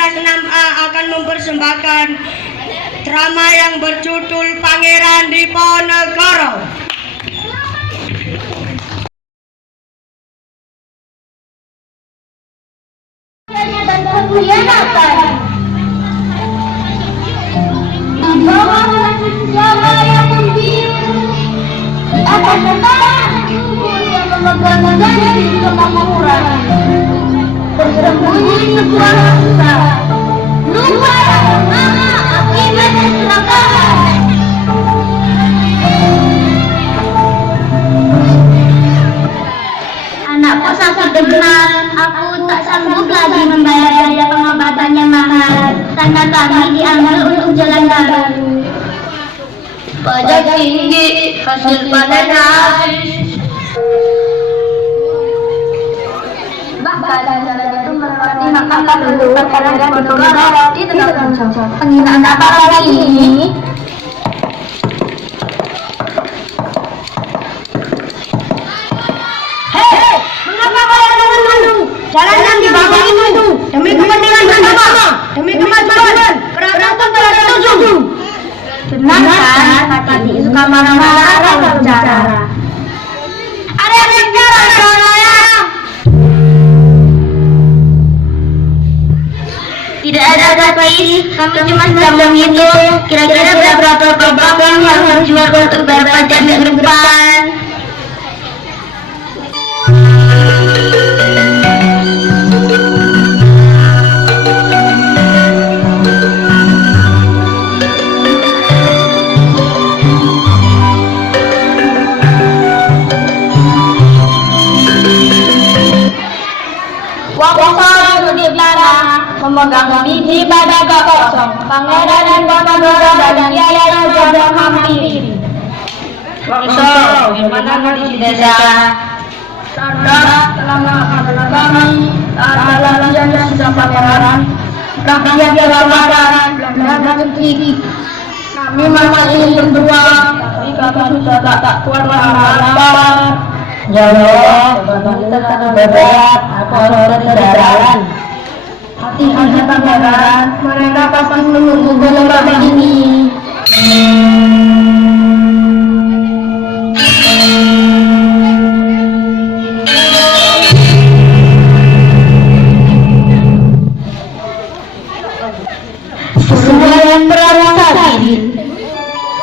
kelas 6A akan mempersembahkan drama yang berjudul Pangeran Diponegoro. Dan pengkhianatan di bawah nasib siapa yang membiru di atas tanah yang memegang negara di kemakmuran bersembunyi sebuah luka yang lama akibat kecelakaan. Anakku sakit benar, aku tak sanggup lagi membayar biaya pengobatan yang mahal. Tanda kami diambil untuk jalan baru. Pajak tinggi, hasil panen habis. Bahkan jalan itu melewati makam lalu Pangeran Diponegoro di Tegalsari. Penghinaan apa lagi ini? Jalanan dibangun itu demi kepentingan bersama, demi kemajuan. Keraton telah setuju. Benar kan? Tadi suka marah-marah kalau bicara. Ada yang bicara saya. Tidak ada guys, kami cuma sedang menghitung kira-kira berapa gerobak yang harus dijual untuk bayar pajak minggu depan. Waktu di belakang memegang biji pada kosong Pangeran Diponegoro dan Kiai Raja hampir. Waktu bagaimana di desa? Saudara telah melakukan kami adalah yang sudah pangeran rakyat kelaparan dan sedih. Kami masih ingin berjuang, tapi kami sudah tak kuat lapar. Ya Allah, beban kita berat, aku harus jalan. Hati-hati pangeran, mereka pasti menunggu gelombang ini. Semua yang berasa sakit.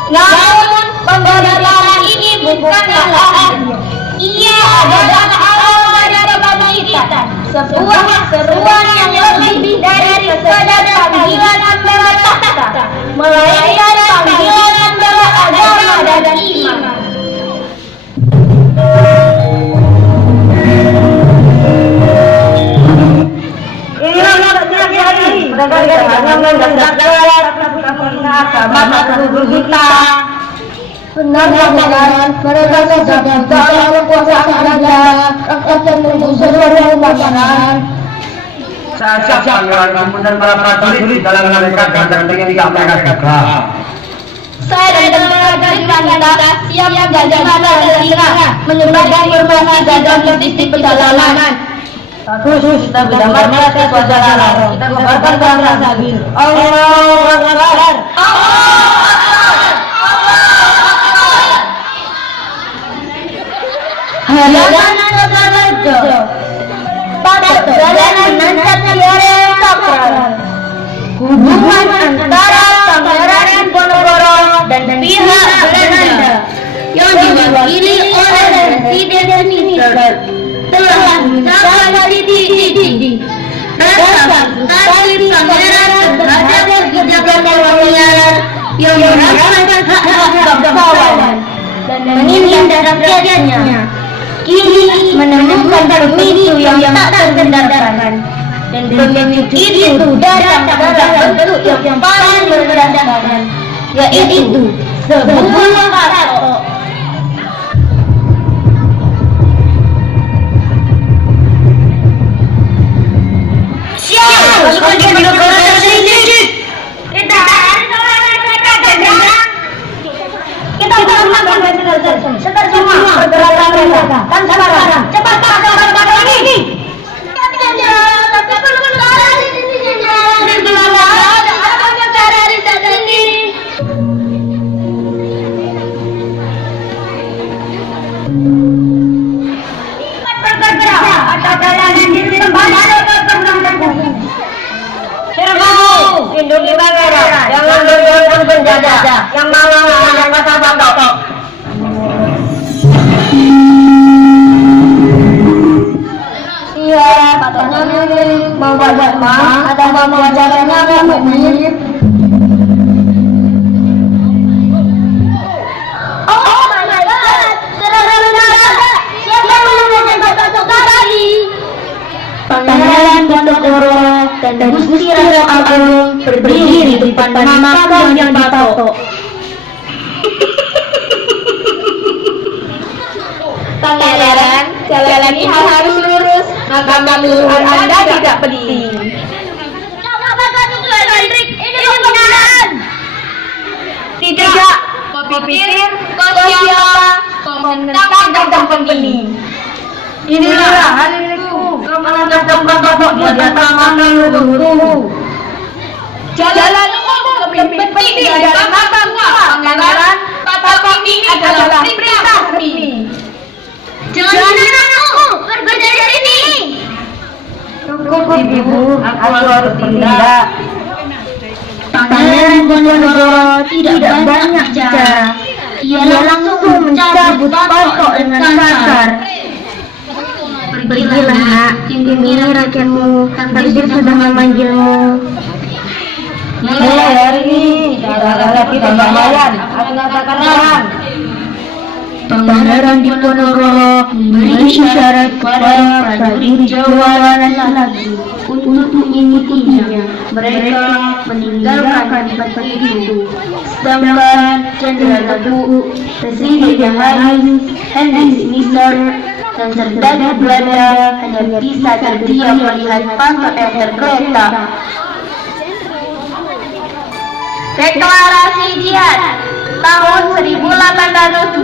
Namun pembelajaran ini bukanlah akhir. Ia adalah awal dari kebangkitan, sebuah seruan yang lebih dari sekadar panggilan membela tahta, melainkan panggilan membela agama dan iman. Benar pangeran, mereka sudah dalam kekuasaan raja, rakyat yang menunggu seluruh pangeran. Saja pangeran kamu dan para prajurit dalam mereka dan ingin tidak mereka gagal. Saya dan prajurit wanita siap menjadi mata dan telinga, menyebarkan informasi dan kritis di perjalanan. Bagus, kita sudah melatih perjalanan. Kita kobarkan perang Nabi. Allahu Akbar. Halaman Raja pada jalanan menanjak tiara sakral. Hubungan antara Pangeran Diponegoro dan pihak Belanda yang diwakili oleh Presiden Minister telah mencapai titik rasa tadi Pangeran terhadap kebijakan kolonial yang merasakan hak bangsawan dan menindas rakyatnya. Kini menemukan pemicu yang tak terhindarkan, dan pemicu itu datang dalam bentuk yang paling merendahkan, yaitu sebuah katok. Siapa pasukan Diponegoro tersebut? Kita sebentar semua pergerakan mereka dan sekarang cepat kabar ini. Tapi aja. Yang mau yang kata bapak. Iya, katanya mau belajar mah, ada mau belajarnya mau mirip. Oh my god, saudara-saudara, siapa yang mengajar bapak tadi? Pangeran Diponegoro dan Gusti Ratu Agung berdiri di depan makam yang dipatok. Pangeran, jalani hal harus lurus, maka leluhur Anda tidak penting. Ini kebenaran. Tidak. Kau pikir kau siapa? Kau menentang dan penting. Inilah haliku. Kau menentang bapak di antara leluhur. Jalanmu lebih penting dari makam Pangeran. Makam ini adalah perintah resmi. Jangan aku pergi dari sini. Cukup ibu, aku harus bertindak. Pangeran Diponegoro tidak banyak bicara. Ia langsung mencabut patok dengan kasar. Pergilah nak, cincin rakyatmu, takdir sudah memanggilmu. Mulai hari ini, cara kita pembayaran akan katakan. Pangeran Diponegoro memberi isyarat kepada prajurit Jawa dan lagi untuk mengikutinya. Mereka meninggalkan tempat itu. Sedangkan Jenderal Teguh, Presiden Johannes Hendrik Nisser, dan Serdadu Belanda hanya bisa terdiam melihat pangkat yang tergeletak. Deklarasi Jihad tahun 1825,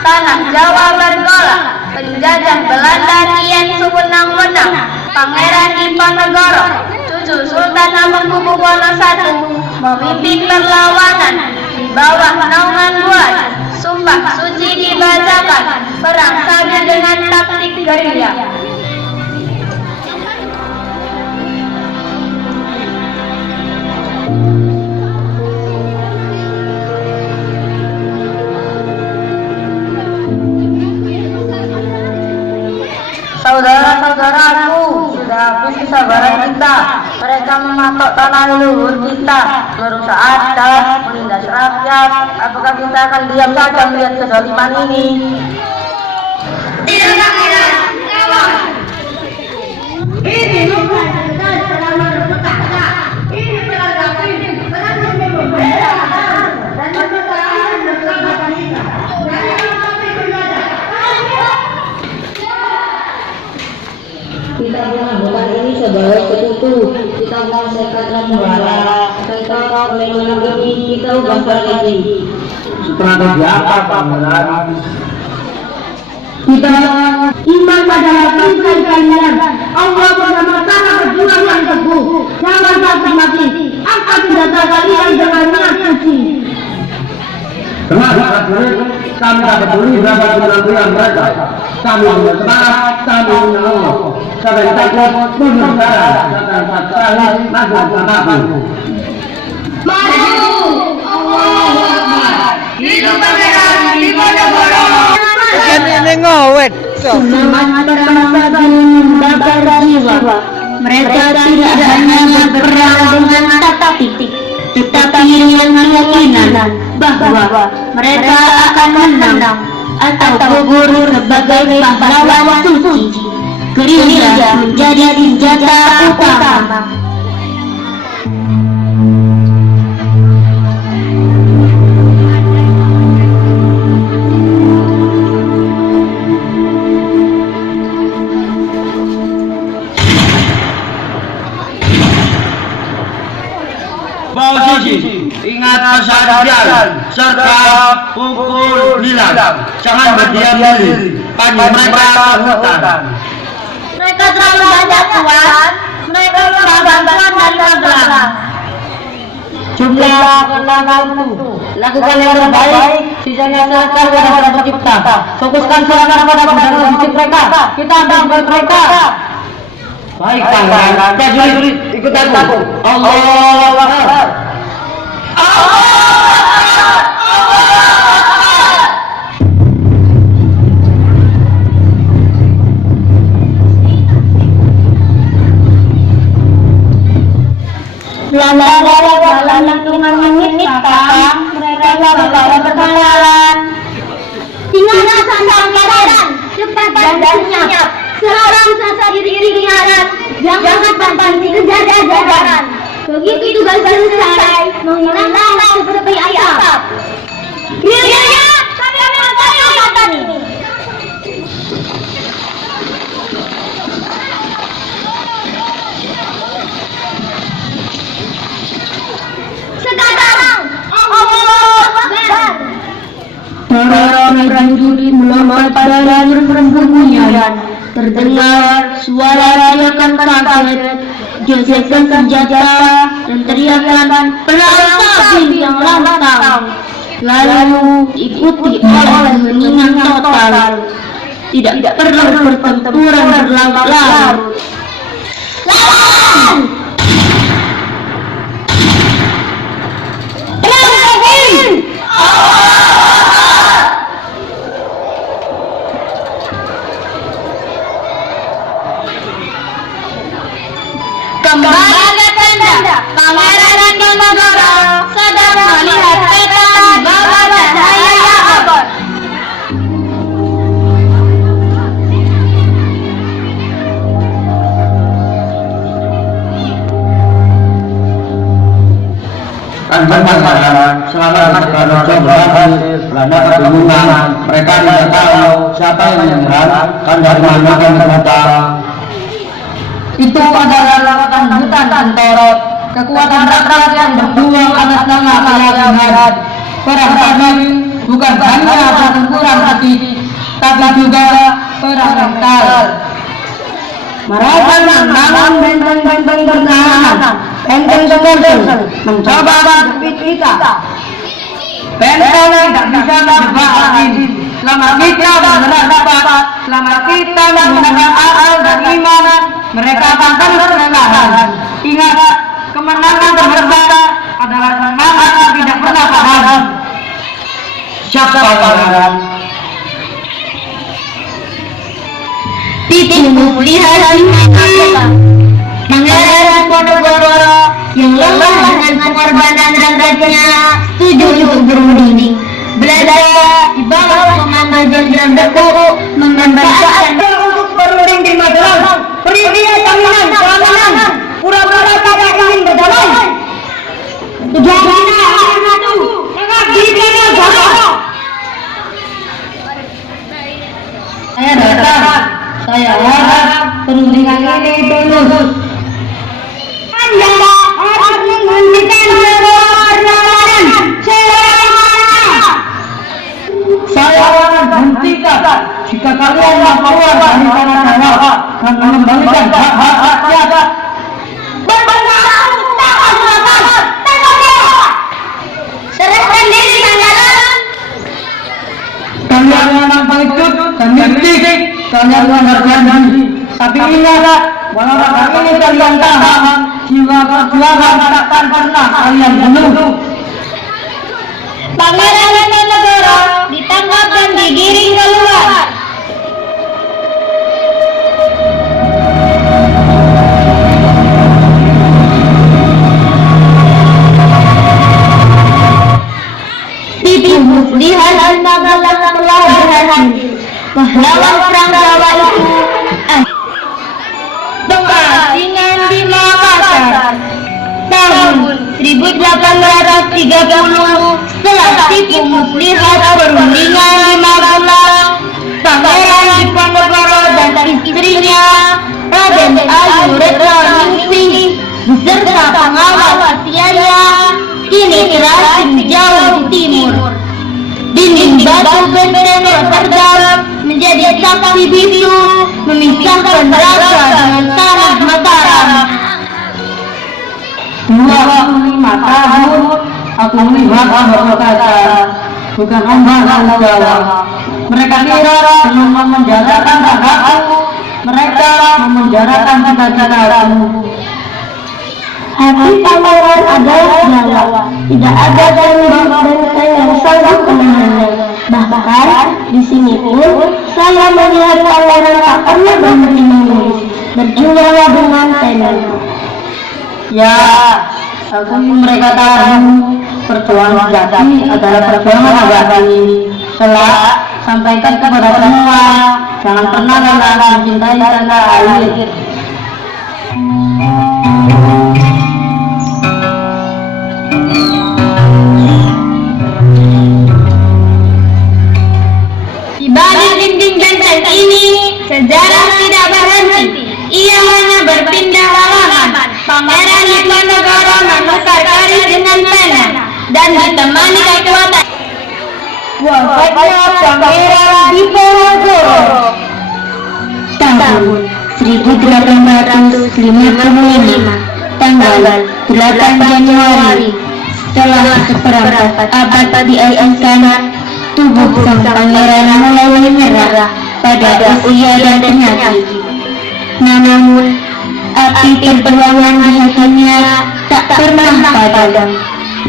tanah Jawa bergolak, penjajah Belanda kian sewenang-wenang. Pangeran Diponegoro, cucu Sultan Hamengkubuwono I, memimpin perlawanan di bawah naungan Buat. Sumpah suci dibacakan, perang sambil dengan taktik gerilya. Saudara-saudaraku, sudah habis kesabaran kita. Mereka mematok tanah leluhur kita, merusak adat, menindas rakyat. Apakah kita akan diam saja melihat kezaliman ini? Tidak. Ini bukan sedang berpetaka. Ini pelanggaran prinsip, pelanggaran membela dan mempertahankan keselamatan kita. Kita mengajukan ini sebagai sekutu. Kita menyelesaikan negara. Kita oleh menanggapi kita ubah lagi. Strategi apa, Pangeran? Kita iman pada prinsip kalian. Allah bersama-sama berjuang yang teguh. Jangan takut mati. Angkat senjata kalian dengan niat suci. Tenang, kami tak peduli berapa bulan mereka. Kami bersemangat, kami menolong. Kami takut berbicara, kami tak maju apapun. Maju! Allahu Akbar! Hidup Pangeran Diponegoro! Semangat berbangsa membakar jiwa. Mereka tidak hanya berperang dengan tetapi dengan keyakinan bahwa mereka akan menang atau gugur sebagai pahlawan suci. Gerilya menjadi senjata utama. Posisi, ingat persatuan serta pukul hilang. Jangan berdiam diri. Panggil mereka ke hutan. Mereka terlalu banyak, Tuan. Mereka meminta bantuan dari Magelang. Jumlah kenalanmu. Lakukan yang terbaik. Sisanya serahkan kepada pencipta. Fokuskan serangan pada bencana fisik mereka. Kita ambil mereka. Baik, Pangeran. Prajurit, ikut aku. Allah. Dalam hitungan menit, Kakang, mereka membawa perkenalan. Tinggalkan anggaran, cepat dan senyap. Seorang sasar diri kanan, jangan pantang dikejar jajaran. Begitu tugas selesai, menghilangkan seperti asap. Iya, kami akan angkatan ini. Sekarang, Allah Akbar. Para prajurit melompat dari perbunyian. Terdengar suara teriakan kaget, gesekan senjata, dan teriakan perang yang lantang. Lalu diikuti oleh heningan total. Tidak perlu pertempuran berlarut-larut. Lawan! Kembali ke tenda, Pangeran Diponegoro sedang melihat peta di bawah cahaya abad. Pangeran selama Raja berhasil Belanda kebingungan. Mereka tidak tahu siapa yang menyerang dan dari mana akan datang. Itu adalah lautan hutan Antorot, kekuatan rakyat yang berjuang atas nama keyakinan. Perang tadi bukan hanya pertempuran fisik, tapi juga perang mental. Mereka membangun benteng-benteng pertahanan, benteng mencoba menjepit kita. Benteng tidak bisa menjebak lagi. Selama kita berhadapan, selama kita menggunakan akal dan iman, mereka akan terus mengalah. Ingat, kemenangan terbesar adalah semangat yang tidak pernah padam. Siapa Pangeran? Titik melihat Pangeran Diponegoro yang lelah dengan pengorbanan rakyatnya setuju untuk berunding. Belanda di bawah komando Jenderal Deku membebaskan Untuk berunding di Magelang, beri dia jaminan keamanan. Pura-pura tidak ingin berdamai. Jaminan itu diberikan jaga. Saya datang. Saya harap perundingan ini tulus. Anda harus menghentikan perlawanan selama. Saya akan hentikan jika kalian mau keluar dari tanah Jawa dan mengembalikan hak-hak rakyat. serahkan diri Pangeran. Kalian memang pengecut dan mistik. Kalian melanggar janji. Tapi ingat, walau kali ini kalian tahan, jiwa perjuangan takkan pernah kalian bunuh. Pangeran Diponegoro ditangkap dan digiring keluar. Titik lihat Magelang telah berhasil. Pahlawan perang Jawa itu pengasingan di Makassar tahun 1830 setelah Tipu Muslihat perundingan di Magelang. Pangeran Diponegoro dan istrinya Raden Ayu Retnoningsih beserta pengawal rahasianya kini terasing jauh di timur. Dinding batu benteng Rotterdam menjadi saksi bisu memisahkan raga dengan tanah Mataram. 25 tahun aku melihat Makassar, bukan ombak laut Jawa. Mereka kira dengan memenjarakan hak-hakku, mereka memenjarakan cita-citaku. Hati pangeran adalah nyawa. Tidak ada tembok benteng yang sanggup menahannya. Bahkan di sini pun saya melihat pangeran tak pernah berhenti menulis, berjuang dengan tenar. Ya, aku mereka tahu perjuangan sejati adalah perjuangan abadi. Kelak, sampaikan kepada semua, jangan pernah lelah mencintai tanah air. Di balik dinding benteng ini, sejarah tidak berhenti. Ia hanya berpindah halaman. Pangeran Diponegoro menukar garis dengan pena dan ditemani kekuatan. Wafatnya Pangeran Diponegoro Tahun 1855, tanggal 8 Januari, setelah seperempat abad diasingkan, tubuh sang pangeran mulai menyerah pada usia dan penyakit. Namun, api perjuangan di hatinya tak pernah padam.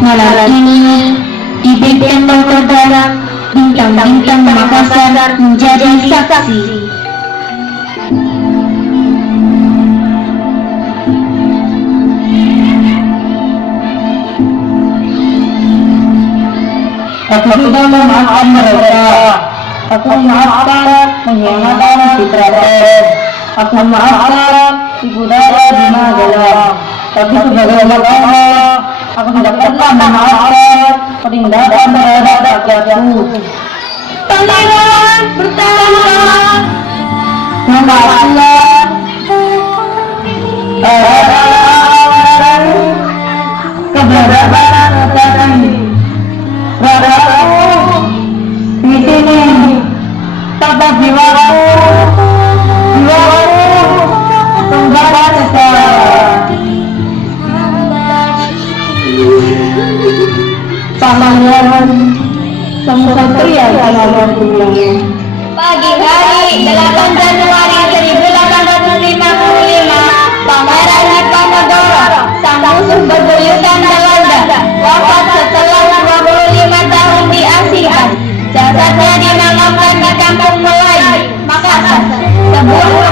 Malam ini, di benteng terdalam, bintang-bintang Makassar menjadi saksi. Aku sudah memaafkan mereka. Aku memaafkan pengkhianatan Citraten. Aku memaafkan Ibu Dara di Magelang. Tapi sebagai umat Allah, aku tidak pernah memaafkan penindasan terhadap rakyatku. Pangeran, bertahanlah. Memaafkan keberadaan tadi. Beradaku di sini, tetap jiwaku kembali secara. Pangeran Samsatria Salaman Tulang. Pagi hari 8 Januari 1855, Pangeran Diponegoro, sang musuh bebuyutan Belanda, wafat setelah 25 tahun diasingkan. Jasadnya dimakamkan di Kampung Melayu, Makassar, sebuah